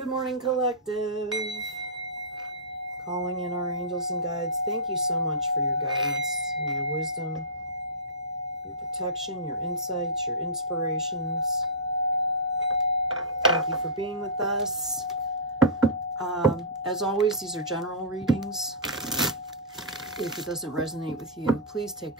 Good morning, collective. Calling in our angels and guides. Thank you so much for your guidance and your wisdom, your protection, your insights, your inspirations. Thank you for being with us. As always, these are general readings. If it doesn't resonate with you, please take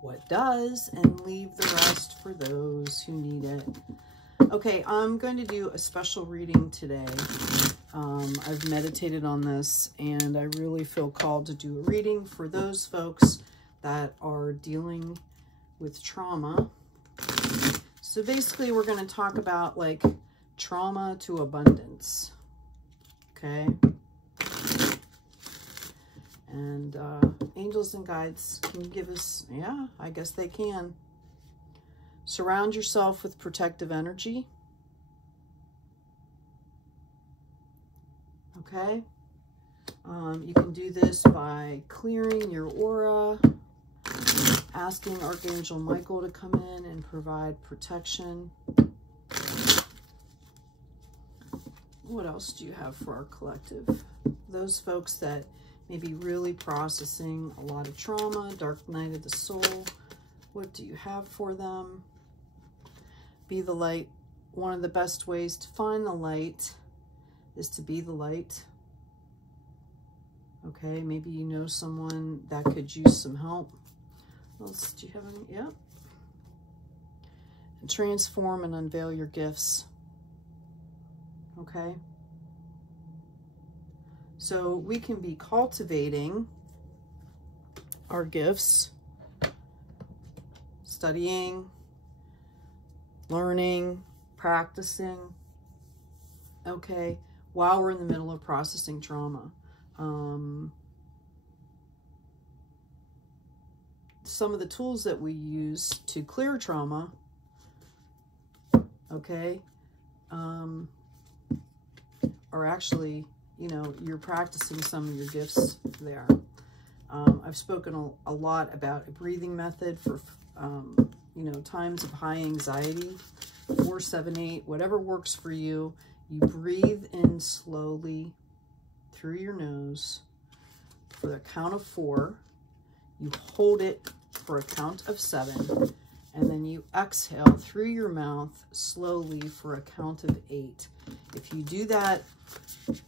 what does and leave the rest for those who need it. Okay, I'm going to do a special reading today. I've meditated on this and I really feel called to do a reading for those folks that are dealing with trauma. So basically we're going to talk about like trauma to abundance. Okay. And angels and guides can give us, yeah, I guess they can. Surround yourself with protective energy. Okay. You can do this by clearing your aura, asking Archangel Michael to come in and provide protection. What else do you have for our collective? Those folks that may be really processing a lot of trauma, dark night of the soul. What do you have for them? Be the light. One of the best ways to find the light is to be the light. Okay, maybe you know someone that could use some help. What else do you have any? Yeah. And transform and unveil your gifts. Okay. So we can be cultivating our gifts, studying, learning, practicing, okay, while we're in the middle of processing trauma. Some of the tools that we use to clear trauma, okay, are actually, you know, you're practicing some of your gifts there. I've spoken a lot about a breathing method for, you know, times of high anxiety, 4, 7, 8, whatever works for you. You breathe in slowly through your nose for the count of 4. You hold it for a count of 7. And then you exhale through your mouth slowly for a count of 8. If you do that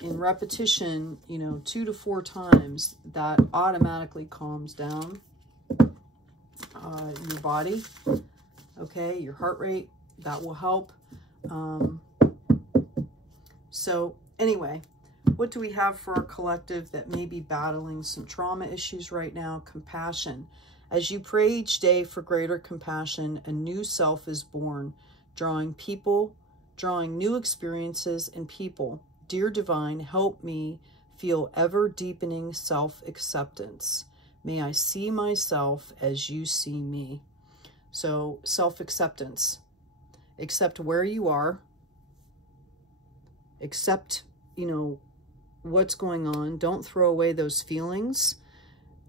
in repetition, you know, 2 to 4 times, that automatically calms down your body, okay, your heart rate. That will help. So anyway, what do we have for our collective that may be battling some trauma issues right now? Compassion. As you pray each day for greater compassion, a new self is born, drawing new experiences and people. Dear Divine, help me feel ever deepening self-acceptance. May I see myself as you see me. So self-acceptance. Accept where you are. Accept, you know, what's going on. Don't throw away those feelings.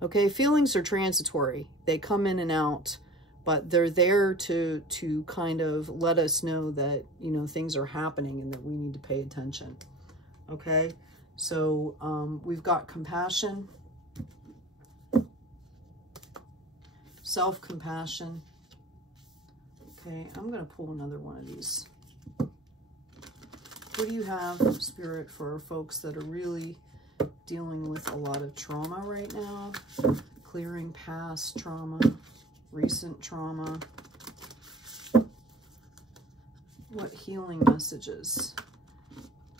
Okay, feelings are transitory. They come in and out, but they're there to kind of let us know that, you know, things are happening and that we need to pay attention. Okay, so we've got compassion, self-compassion. Okay, I'm going to pull another one of these. What do you have, Spirit, for folks that are really dealing with a lot of trauma right now? Clearing past trauma, recent trauma. What healing messages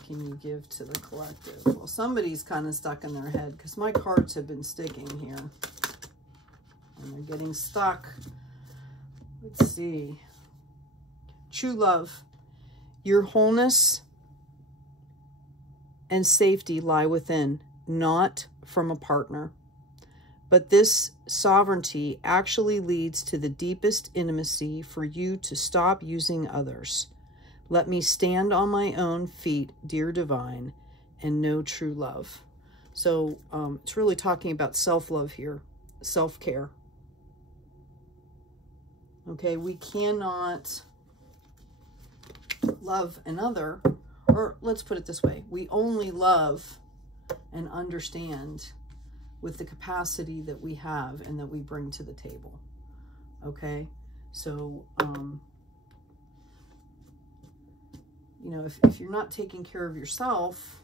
can you give to the collective? Well, somebody's kind of stuck in their head because my cards have been sticking here. And they're getting stuck. Let's see. True love. Your wholeness and safety lie within, not from a partner. But this sovereignty actually leads to the deepest intimacy for you to stop using others. Let me stand on my own feet, dear Divine, and know true love. So it's really talking about self-love here, self-care. Okay, we cannot love another or let's put it this way, we only love and understand with the capacity that we have and that we bring to the table. Okay, so you know, if you're not taking care of yourself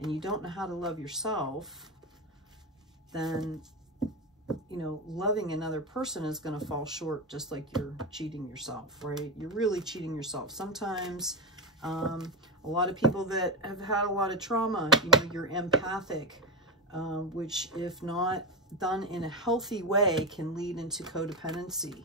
and you don't know how to love yourself, then, you know, loving another person is going to fall short, just like you're cheating yourself, right? You're really cheating yourself. Sometimes a lot of people that have had a lot of trauma, you know, you're empathic, which if not done in a healthy way can lead into codependency,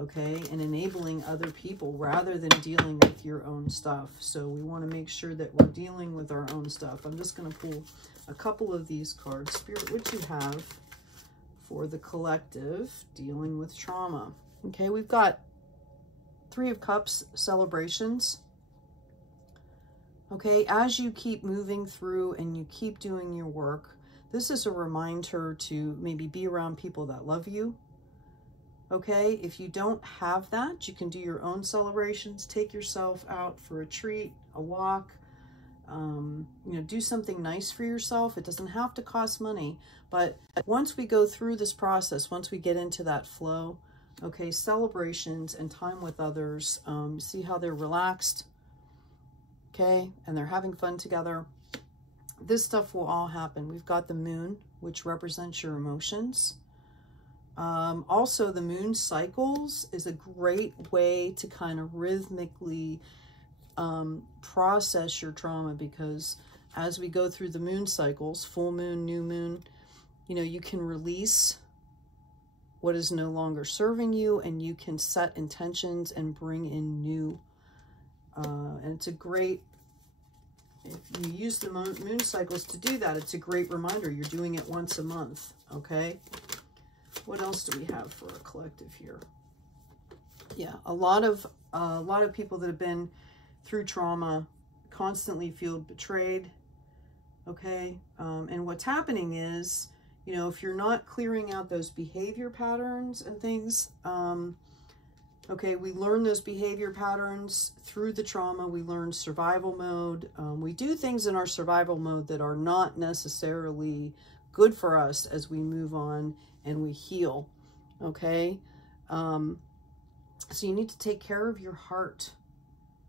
okay, and enabling other people rather than dealing with your own stuff. So we want to make sure that we're dealing with our own stuff. I'm just going to pull a couple of these cards. Spirit, what you have for the collective dealing with trauma. Okay, we've got Three of Cups, celebrations. Okay, as you keep moving through and you keep doing your work, this is a reminder to maybe be around people that love you. Okay, if you don't have that, you can do your own celebrations. Take yourself out for a treat, a walk, you know, do something nice for yourself. It doesn't have to cost money, but once we go through this process, once we get into that flow, okay, celebrations and time with others, see how they're relaxed, okay, and they're having fun together. This stuff will all happen. We've got the moon, which represents your emotions. Also, the moon cycles is a great way to kind of rhythmically process your trauma, because as we go through the moon cycles, full moon, new moon, you know, you can release what is no longer serving you, and you can set intentions and bring in new. And it's a great, if you use the moon cycles to do that, it's a great reminder. You're doing it once a month, okay? What else do we have for a collective here? Yeah, a lot of people that have been through trauma constantly feel betrayed, okay? And what's happening is, you know, if you're not clearing out those behavior patterns and things, okay, we learn those behavior patterns through the trauma. We learn survival mode. We do things in our survival mode that are not necessarily good for us as we move on and we heal, okay? So you need to take care of your heart,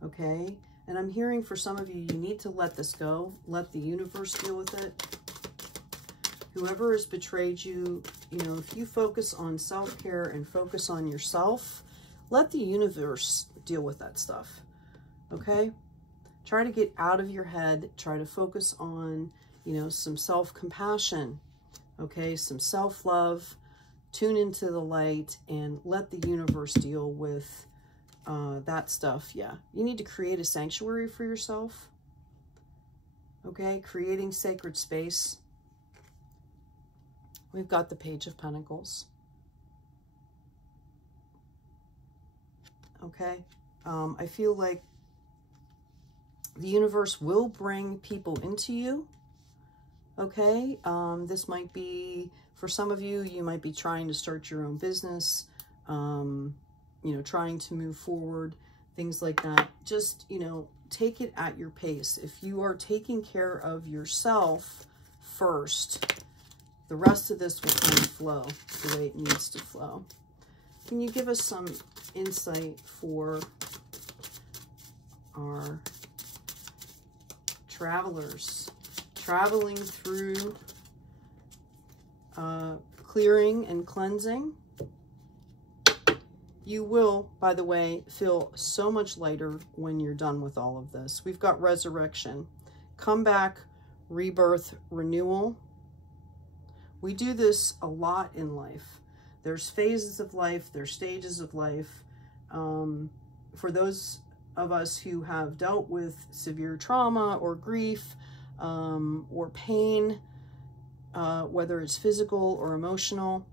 okay? And I'm hearing for some of you, you need to let this go. Let the universe deal with it. Whoever has betrayed you, you know, if you focus on self-care and focus on yourself, let the universe deal with that stuff, okay? Try to get out of your head. Try to focus on, you know, some self-compassion, okay? Some self-love. Tune into the light and let the universe deal with that stuff. Yeah, you need to create a sanctuary for yourself, okay? Creating sacred space. We've got the Page of Pentacles. Okay, I feel like the universe will bring people into you, okay? This might be, for some of you, you might be trying to start your own business, you know, trying to move forward, things like that. Just, you know, take it at your pace. If you are taking care of yourself first, the rest of this will kind of flow the way it needs to flow. Can you give us some insight for our travelers traveling through clearing and cleansing? You will, by the way, feel so much lighter when you're done with all of this. We've got resurrection, comeback, rebirth, renewal. We do this a lot in life. There's phases of life, there's stages of life. For those of us who have dealt with severe trauma or grief or pain, whether it's physical or emotional,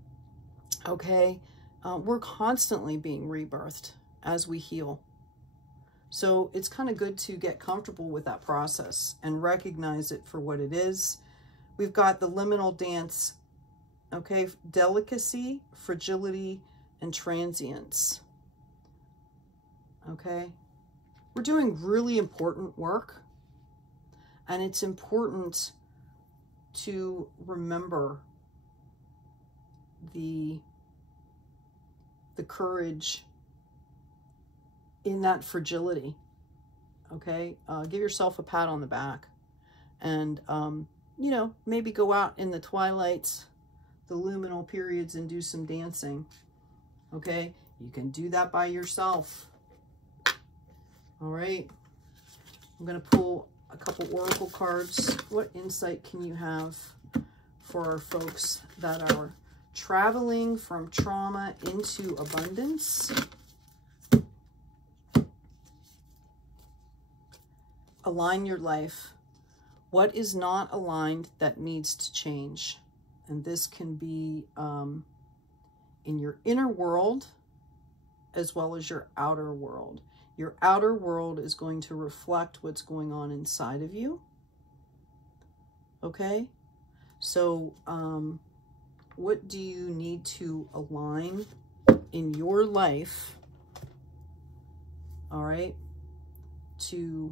okay, we're constantly being rebirthed as we heal. So it's kind of good to get comfortable with that process and recognize it for what it is. We've got the liminal dance, okay, delicacy, fragility, and transience, okay? We're doing really important work. And it's important to remember the courage in that fragility. Okay? Give yourself a pat on the back. And, you know, maybe go out in the twilights, the luminal periods, and do some dancing. Okay? You can do that by yourself. All right? I'm going to pull a couple oracle cards. What insight can you have for our folks that are traveling from trauma into abundance? Align your life. What is not aligned that needs to change? And this can be in your inner world as well as your outer world. Your outer world is going to reflect what's going on inside of you. Okay? So, what do you need to align in your life, all right, to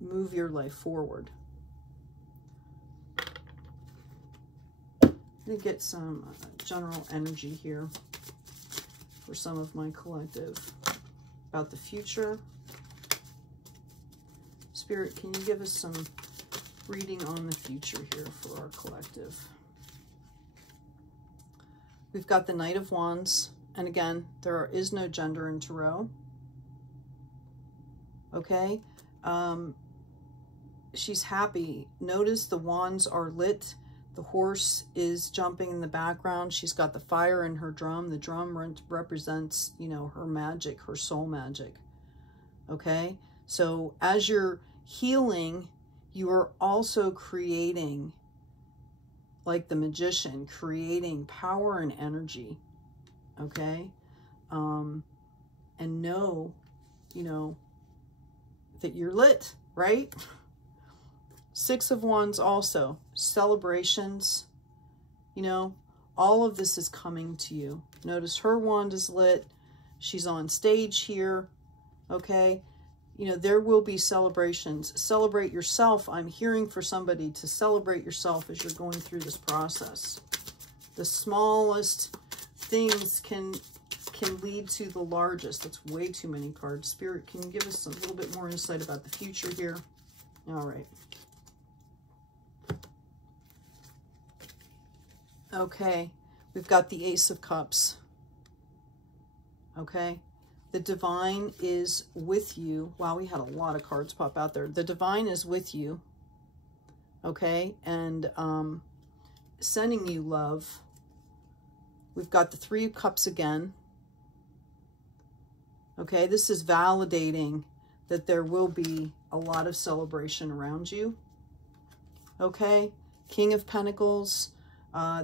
move your life forward? I'm going to get some general energy here for some of my collective about the future. Spirit, can you give us some reading on the future here for our collective? We've got the Knight of Wands. And again, there is no gender in Tarot. Okay? She's happy. Notice the wands are lit. The horse is jumping in the background. She's got the fire in her drum. The drum represents, you know, her magic, her soul magic. Okay? So as you're healing, you are also creating, like the magician, creating power and energy. Okay? And know, you know, that you're lit, right? Six of Wands also. Celebrations. You know, all of this is coming to you. Notice her wand is lit. She's on stage here. Okay? You know, there will be celebrations. Celebrate yourself. I'm hearing for somebody to celebrate yourself as you're going through this process. The smallest things can lead to the largest. That's way too many cards. Spirit, can you give us a little bit more insight about the future here? All right. Okay, we've got the Ace of Cups. Okay, the Divine is with you. Wow, we had a lot of cards pop out there. The Divine is with you. Okay, and sending you love. We've got the Three of Cups again. Okay, this is validating that there will be a lot of celebration around you. Okay, King of Pentacles.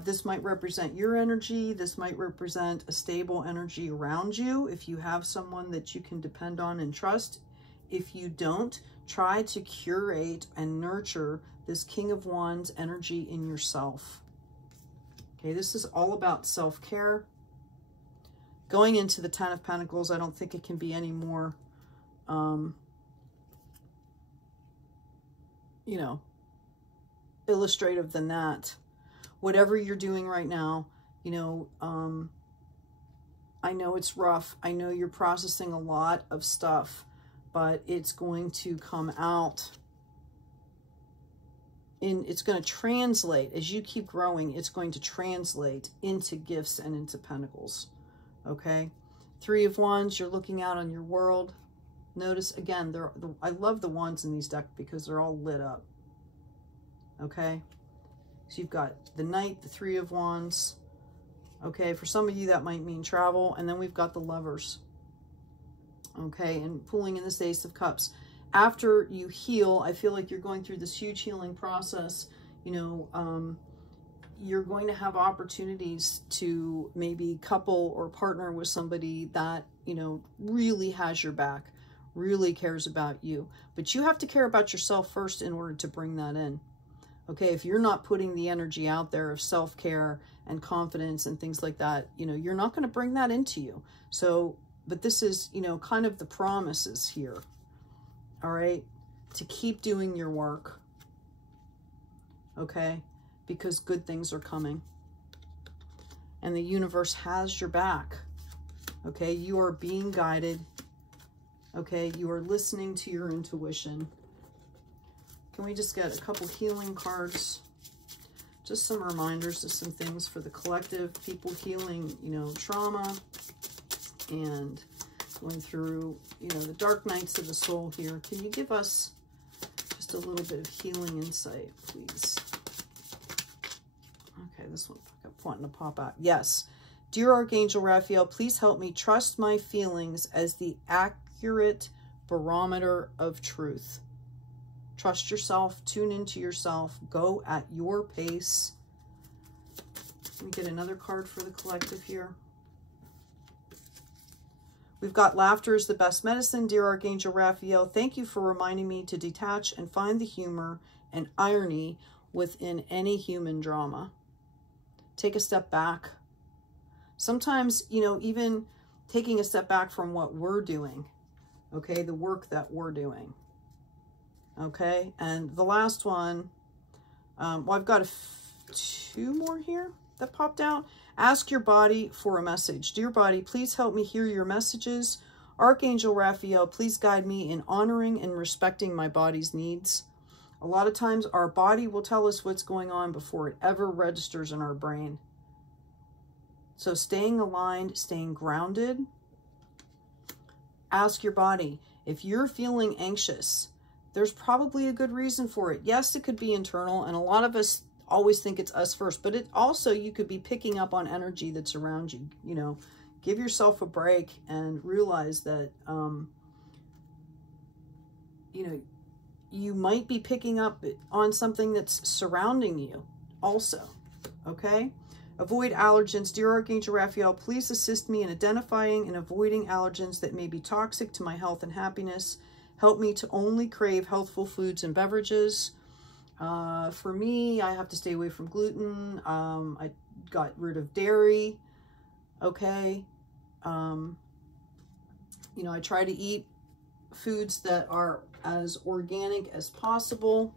This might represent your energy. This might represent a stable energy around you if you have someone that you can depend on and trust. If you don't, try to curate and nurture this King of Wands energy in yourself. Okay, this is all about self-care. Going into the Ten of Pentacles, I don't think it can be any more, you know, illustrative than that. Whatever you're doing right now, you know, I know it's rough. I know you're processing a lot of stuff, but it's going to come out. It's going to translate. As you keep growing, it's going to translate into gifts and into pentacles. Okay? Three of Wands, you're looking out on your world. Notice, again, I love the wands in these decks because they're all lit up. Okay? So you've got the Knight, the Three of Wands. Okay, for some of you that might mean travel. And then we've got the Lovers. Okay, and pulling in this Ace of Cups. After you heal, I feel like you're going through this huge healing process. You know, you're going to have opportunities to maybe couple or partner with somebody that, you know, really has your back, really cares about you. But you have to care about yourself first in order to bring that in. Okay, if you're not putting the energy out there of self-care and confidence and things like that, you know, you're not going to bring that into you. So, but this is, you know, kind of the promises here. All right, to keep doing your work. Okay, because good things are coming. And the universe has your back. Okay, you are being guided. Okay, you are listening to your intuition. Can we just get a couple healing cards? Just some reminders of some things for the collective, people healing, you know, trauma and going through, you know, the dark nights of the soul here. Can you give us just a little bit of healing insight, please? Okay, this one kept wanting to pop out. Yes. Dear Archangel Raphael, please help me trust my feelings as the accurate barometer of truth. Trust yourself, tune into yourself, go at your pace. Let me get another card for the collective here. We've got laughter is the best medicine. Dear Archangel Raphael, thank you for reminding me to detach and find the humor and irony within any human drama. Take a step back. Sometimes, you know, even taking a step back from what we're doing, okay, the work that we're doing. Okay, and the last one, well, I've got two more here that popped out. Ask your body for a message. Dear body, please help me hear your messages. Archangel Raphael, please guide me in honoring and respecting my body's needs. A lot of times our body will tell us what's going on before it ever registers in our brain. So staying aligned, staying grounded. Ask your body, if you're feeling anxious, there's probably a good reason for it. Yes, it could be internal, and a lot of us always think it's us first, but it also, you could be picking up on energy that's around you. You know, give yourself a break and realize that, you know, you might be picking up on something that's surrounding you also, okay? Avoid allergens. Dear Archangel Raphael, please assist me in identifying and avoiding allergens that may be toxic to my health and happiness. Help me to only crave healthful foods and beverages. For me, I have to stay away from gluten. I got rid of dairy. Okay. You know, I try to eat foods that are as organic as possible.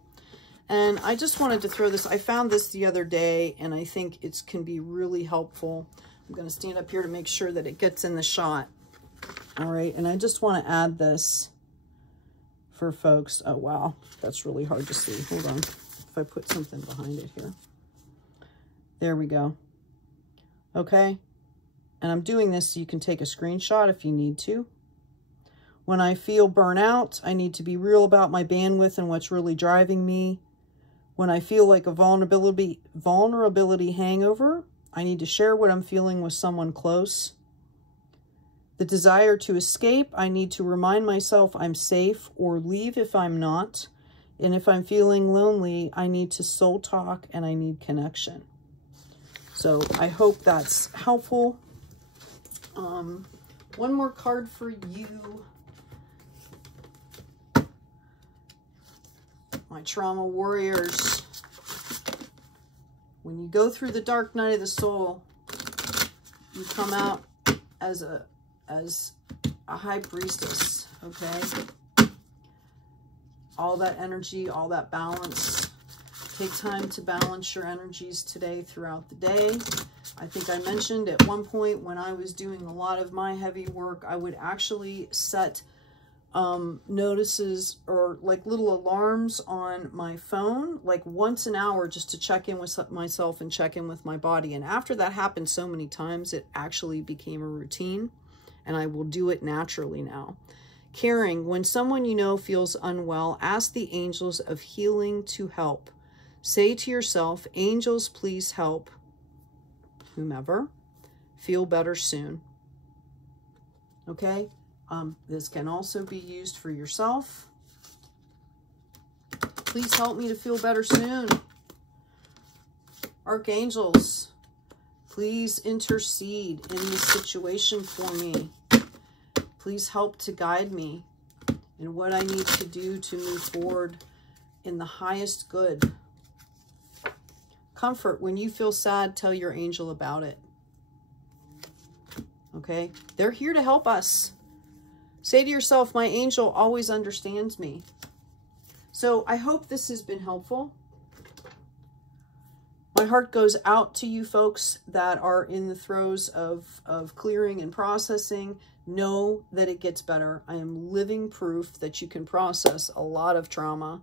And I just wanted to throw this. I found this the other day, and I think it can be really helpful. I'm going to stand up here to make sure that it gets in the shot. All right. And I just want to add this for folks. Oh, wow. That's really hard to see. Hold on. If I put something behind it here. There we go. Okay. And I'm doing this so you can take a screenshot if you need to. When I feel burnout, I need to be real about my bandwidth and what's really driving me. When I feel like a vulnerability hangover, I need to share what I'm feeling with someone close. The desire to escape, I need to remind myself I'm safe or leave if I'm not. And if I'm feeling lonely, I need to soul talk and I need connection. So I hope that's helpful. One more card for you. My trauma warriors. When you go through the dark night of the soul, you come out as a high priestess, okay? All that energy, all that balance. Take time to balance your energies today throughout the day. I think I mentioned at one point when I was doing a lot of my heavy work, I would actually set notices or like little alarms on my phone, like once an hour, just to check in with myself and check in with my body. And after that happened so many times, it actually became a routine, and I will do it naturally now. Caring. When someone you know feels unwell, ask the angels of healing to help. Say to yourself, angels, please help whomever feel better soon. Okay? This can also be used for yourself. Please help me to feel better soon. Archangels, please intercede in this situation for me. Please help to guide me in what I need to do to move forward in the highest good. Comfort. When you feel sad, tell your angel about it. Okay? They're here to help us. Say to yourself, my angel always understands me. So I hope this has been helpful. My heart goes out to you folks that are in the throes of clearing and processing. Know that it gets better. I am living proof that you can process a lot of trauma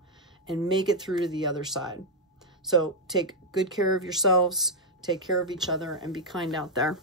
and make it through to the other side. So take good care of yourselves, take care of each other, and be kind out there.